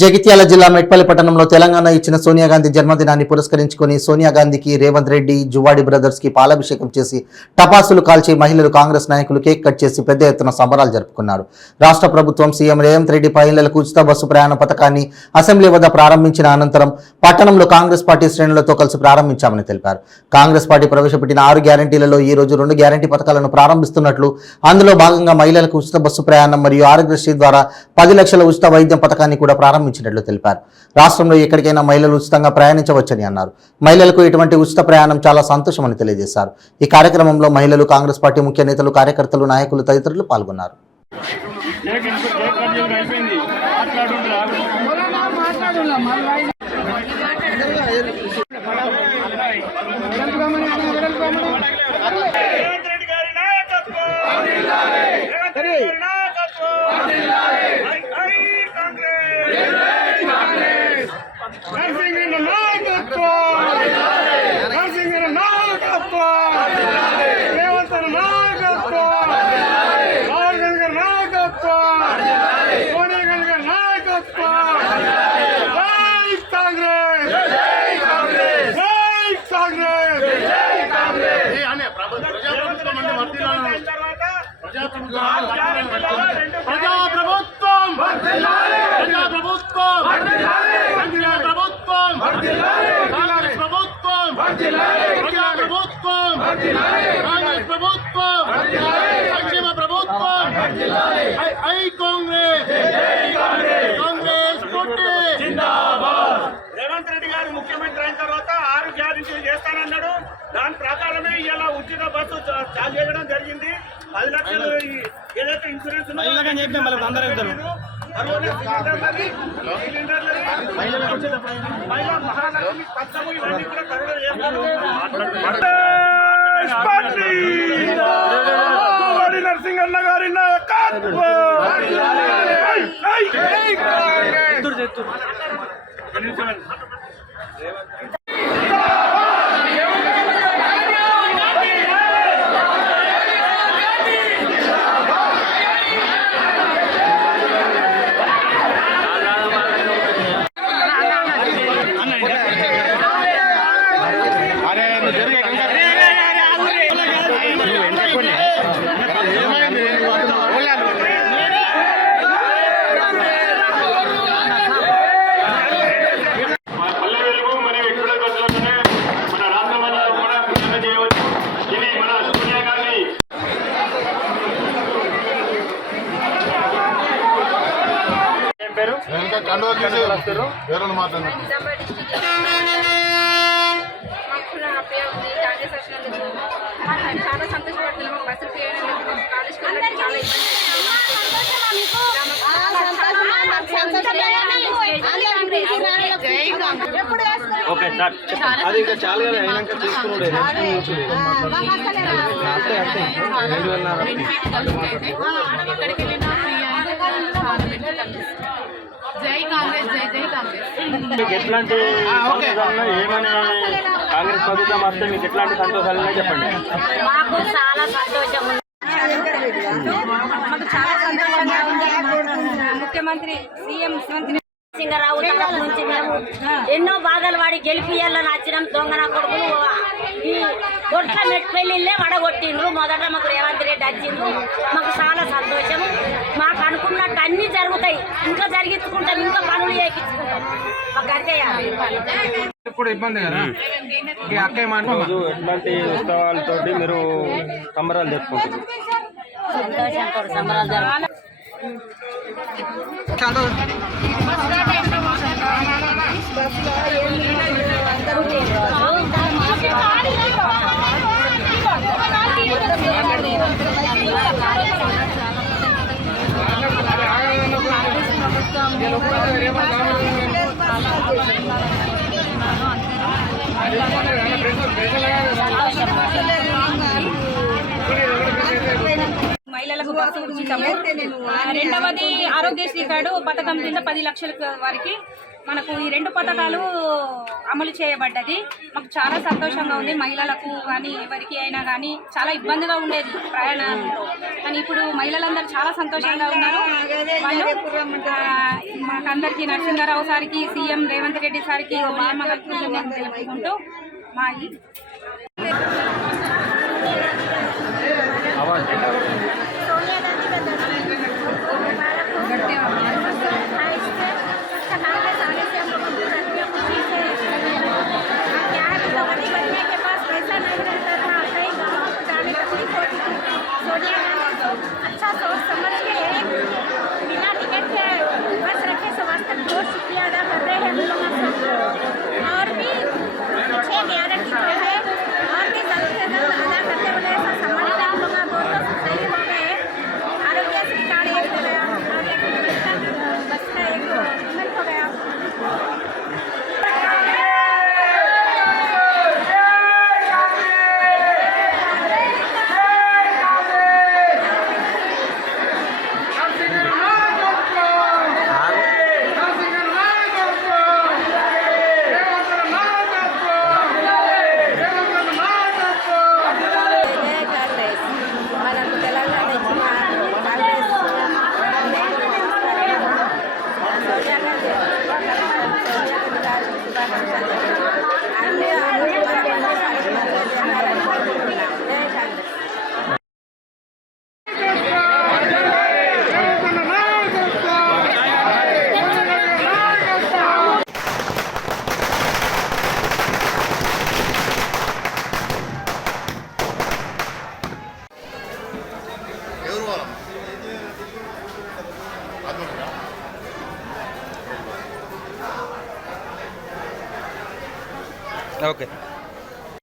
జగిత్యాల జిల్లా మెట్పల్లి పట్టణంలో తెలంగాణ ఇచ్చిన సోనియా గాంధీ జన్మదినాన్ని పురస్కరించుకొని సోనియా గాంధీకి రేవంత్ రెడ్డి జువాడి బ్రదర్స్ కి పాలాభిషేకం చేసి టపాసులు కాల్చి మహిళలు కాంగ్రెస్ నాయకులు కేక్ కట్ చేసి పెద్ద ఎత్తున సంబరాలు జరుపుకున్నారు. రాష్ట్ర ప్రభుత్వం సీఎం రేవంత్ రెడ్డి మహిళలకు ఉచిత బస్సు ప్రయాణ పథకాన్ని అసెంబ్లీ వద్ద ప్రారంభించిన అనంతరం పట్టణంలో కాంగ్రెస్ పార్టీ శ్రేణులతో కలిసి ప్రారంభించామని తెలిపారు. కాంగ్రెస్ పార్టీ ప్రవేశపెట్టిన 6 గ్యారంటీలలో ఈ రోజు 2 గ్యారంటీ పథకాలను ప్రారంభిస్తున్నట్లు, అందులో భాగంగా మహిళలకు ఉచిత బస్సు ప్రయాణం మరియు ఆరోగ్యశ్రీ ద్వారా 10 లక్షల ఉచిత వైద్యం పథకాన్ని కూడా ప్రారంభించినట్లు తెలిపారు. రాష్ట్రంలో ఎక్కడికైనా మహిళలు ఉచితంగా ప్రయాణించవచ్చని అన్నారు. మహిళలకు ఇటువంటి ఉచిత ప్రయాణం చాలా సంతోషమని తెలియజేశారు. ఈ కార్యక్రమంలో మహిళలు, కాంగ్రెస్ పార్టీ ముఖ్య నేతలు, కార్యకర్తలు, నాయకులు తదితరులు పాల్గొన్నారు. రేవంత్ రెడ్డి గారు ముఖ్యమంత్రి అయిన తర్వాత 6 గ్యారెంటీలు చేస్తానన్నాడు. దాని ప్రకారమే ఇలా ఉచిత బస్సు చాలు చేయడం జరిగింది. 10 లక్షలు ఏదైతే ఇన్సూరెన్స్ మహాలక్ష్మి పథకం ఇవన్నీ కూడా కరోనా చేస్తారు. నరసింహన్న గారి చాలా సంతోషపడుతున్నాము. బస్సు కాలేజ్ చాలా జై కాంగ్రెస్, జై జై కాంగ్రెస్. మీకు ఎట్లాంటి ఏమైనా కాంగ్రెస్ ప్రభుత్వం వస్తే మీకు ఎట్లాంటి సంతోషాలు ఉన్నాయి చెప్పండి. మాకు చాలా సంతోషం ఉంది. మాకు చాలా సంతోషంగా ఉంది. ముఖ్యమంత్రి సీఎం సింగరావు తరఫు నుంచి మేము ఎన్నో బాధలు వాడి గెలిపియాలని వచ్చినాం. దొంగన కొడుకులు ఈ కొట్ల మెట్పల్లిలే వడగొట్టిండ్రు. మొదట మాకు రేవంత్ రెడ్డి వచ్చిండ్రు. మాకు చాలా సంతోషము. మాకు అనుకున్నట్టు అన్నీ జరుగుతాయి. ఇంకా జరిగించుకుంటాం, ఇంకా పనులు చేయించుకుంటాం. మాకు అంతే ఇప్పుడు ఇబ్బంది కదా. ఎట్లాంటి ఉత్సవాలతో మీరు సంబరాలు జరుపుకుంటారు? సంతోషంతో సంబరాలు జరుపుకుంటాం. మహిళలకు బస్సు ఉచితము. రెండవది ఆరోగ్యశ్రీ కార్డు పథకం కింద 10 లక్షల వారికి మనకు ఈ 2 పథకాలు అమలు చేయబడ్డది. మాకు చాలా సంతోషంగా ఉంది. మహిళలకు కానీ ఎవరికి అయినా కానీ చాలా ఇబ్బందిగా ఉండేది ప్రయాణంలో, కానీ ఇప్పుడు మహిళలందరూ చాలా సంతోషంగా ఉన్నారు. వాళ్ళు మాకందరికీ నరసింహారావు సార్కి, సీఎం రేవంత్ రెడ్డి సార్కి తెలుపుకుంటూ మా अच्छा सोच समझ के बिना टिकट के बस रखे से वास्तव बहुत शुक्रिया अदा कर रहे हैं हम लोग सबको। और भी 6-11 टिकट है और भी जल्द से जल्द अदा करते हुए ऐसा समझ के हम लोग दोनों सही हो गए। आरोग्यश्री कार्ड एक हो गया और एक बस का एक पेमेंट हो गया। ఓకే.